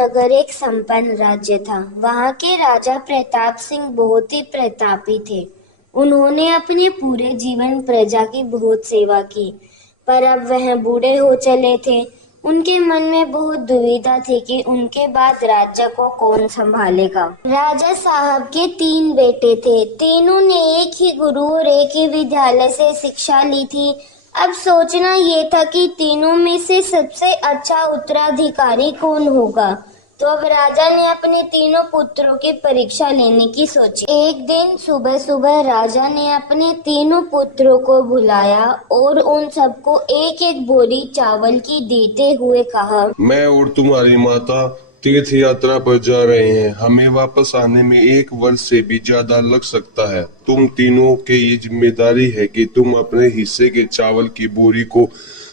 नगर एक संपन्न राज्य था। वहाँ के राजा प्रताप सिंह बहुत ही प्रतापी थे। उन्होंने अपने पूरे जीवन प्रजा की बहुत सेवा की, पर अब वह बूढ़े हो चले थे। उनके मन में बहुत दुविधा थी कि उनके बाद राज्य को कौन संभालेगा। राजा साहब के 3 बेटे थे। तीनों ने एक ही गुरु और एक ही विद्यालय से शिक्षा ली थी। अब सोचना ये था कि तीनों में से सबसे अच्छा उत्तराधिकारी कौन होगा। तो अब राजा ने अपने तीनों पुत्रों की परीक्षा लेने की सोची। एक दिन सुबह सुबह राजा ने अपने तीनों पुत्रों को बुलाया और उन सबको एक एक बोरी चावल की देते हुए कहा, मैं और तुम्हारी माता तीर्थ यात्रा पर जा रहे हैं। हमें वापस आने में 1 वर्ष से भी ज्यादा लग सकता है। तुम तीनों के ये जिम्मेदारी है कि तुम अपने हिस्से के चावल की बोरी को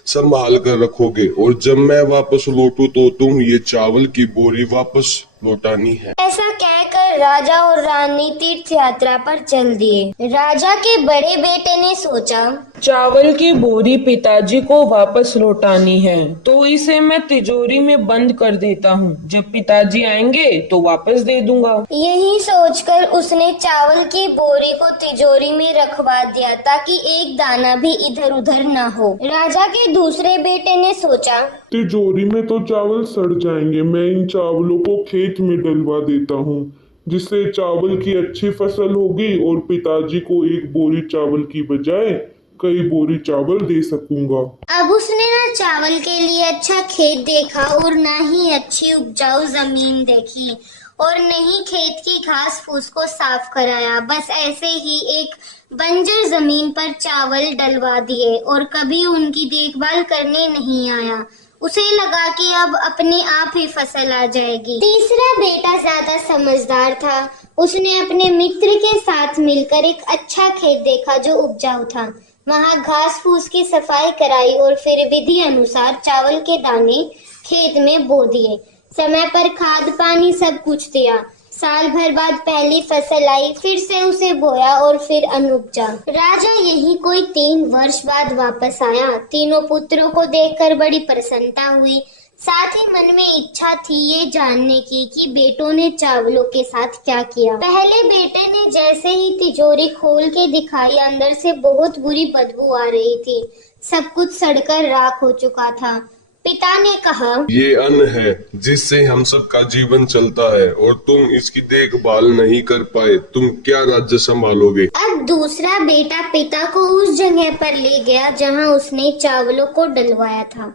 संभाल कर रखोगे और जब मैं वापस लौटूं तो तुम ये चावल की बोरी वापस लौटानी है। ऐसा कहकर राजा और रानी तीर्थ यात्रा पर चल दिए। राजा के बड़े बेटे ने सोचा, चावल की बोरी पिताजी को वापस लौटानी है तो इसे मैं तिजोरी में बंद कर देता हूँ। जब पिताजी आएंगे तो वापस दे दूंगा। यही सोचकर उसने चावल की बोरी को तिजोरी में रखवा दिया ताकि एक दाना भी इधर उधर न हो। राजा के दूसरे बेटे ने सोचा, तिजोरी में तो चावल सड़ जाएंगे। मैं इन चावलों को खेत में डलवा देता हूँ, जिससे चावल की अच्छी फसल होगी और पिताजी को 1 बोरी चावल की बजाय कई बोरी चावल दे सकूंगा। अब उसने ना चावल के लिए अच्छा खेत देखा और ना ही अच्छी उपजाऊ जमीन देखी और न ही खेत की घास फूस को साफ कराया। बस ऐसे ही एक बंजर जमीन पर चावल डलवा दिए और कभी उनकी देखभाल करने नहीं आया। उसे लगा कि अब अपने आप ही फसल आ जाएगी। तीसरा बेटा ज्यादा समझदार था। उसने अपने मित्र के साथ मिलकर एक अच्छा खेत देखा जो उपजाऊ था। वहां घास फूस की सफाई कराई और फिर विधि अनुसार चावल के दाने खेत में बो दिए। समय पर खाद पानी सब कुछ दिया। साल भर बाद पहली फसल आई, फिर से उसे बोया और फिर अनुपजा। राजा यही कोई 3 वर्ष बाद वापस आया। तीनों पुत्रों को देखकर बड़ी प्रसन्नता हुई। साथ ही मन में इच्छा थी ये जानने की कि बेटों ने चावलों के साथ क्या किया। पहले बेटे ने जैसे ही तिजोरी खोल के दिखाई, अंदर से बहुत बुरी बदबू आ रही थी। सब कुछ सड़कर राख हो चुका था। पिता ने कहा, ये अन्न है जिससे हम सबका जीवन चलता है और तुम इसकी देखभाल नहीं कर पाए, तुम क्या राज्य संभालोगे। अब दूसरा बेटा पिता को उस जगह पर ले गया जहां उसने चावलों को डलवाया था।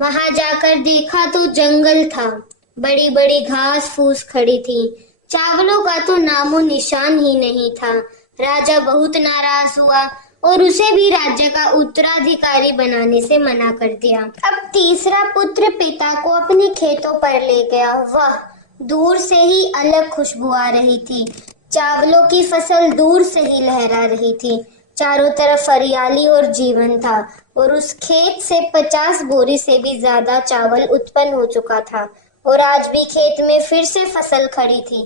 वहां जाकर देखा तो जंगल था। बड़ी बड़ी घास फूस खड़ी थी। चावलों का तो नामो निशान ही नहीं था। राजा बहुत नाराज हुआ और उसे भी राज्य का उत्तराधिकारी बनाने से मना कर दिया। अब तीसरा पुत्र पिता को अपने खेतों पर ले गया। वाह, दूर से ही अलग खुशबू आ रही थी। चावलों की फसल दूर से ही लहरा रही थी। चारों तरफ हरियाली और जीवन था और उस खेत से 50 बोरी से भी ज्यादा चावल उत्पन्न हो चुका था और आज भी खेत में फिर से फसल खड़ी थी।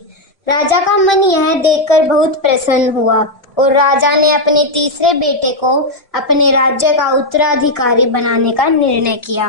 राजा का मन यह देखकर बहुत प्रसन्न हुआ और राजा ने अपने तीसरे बेटे को अपने राज्य का उत्तराधिकारी बनाने का निर्णय किया।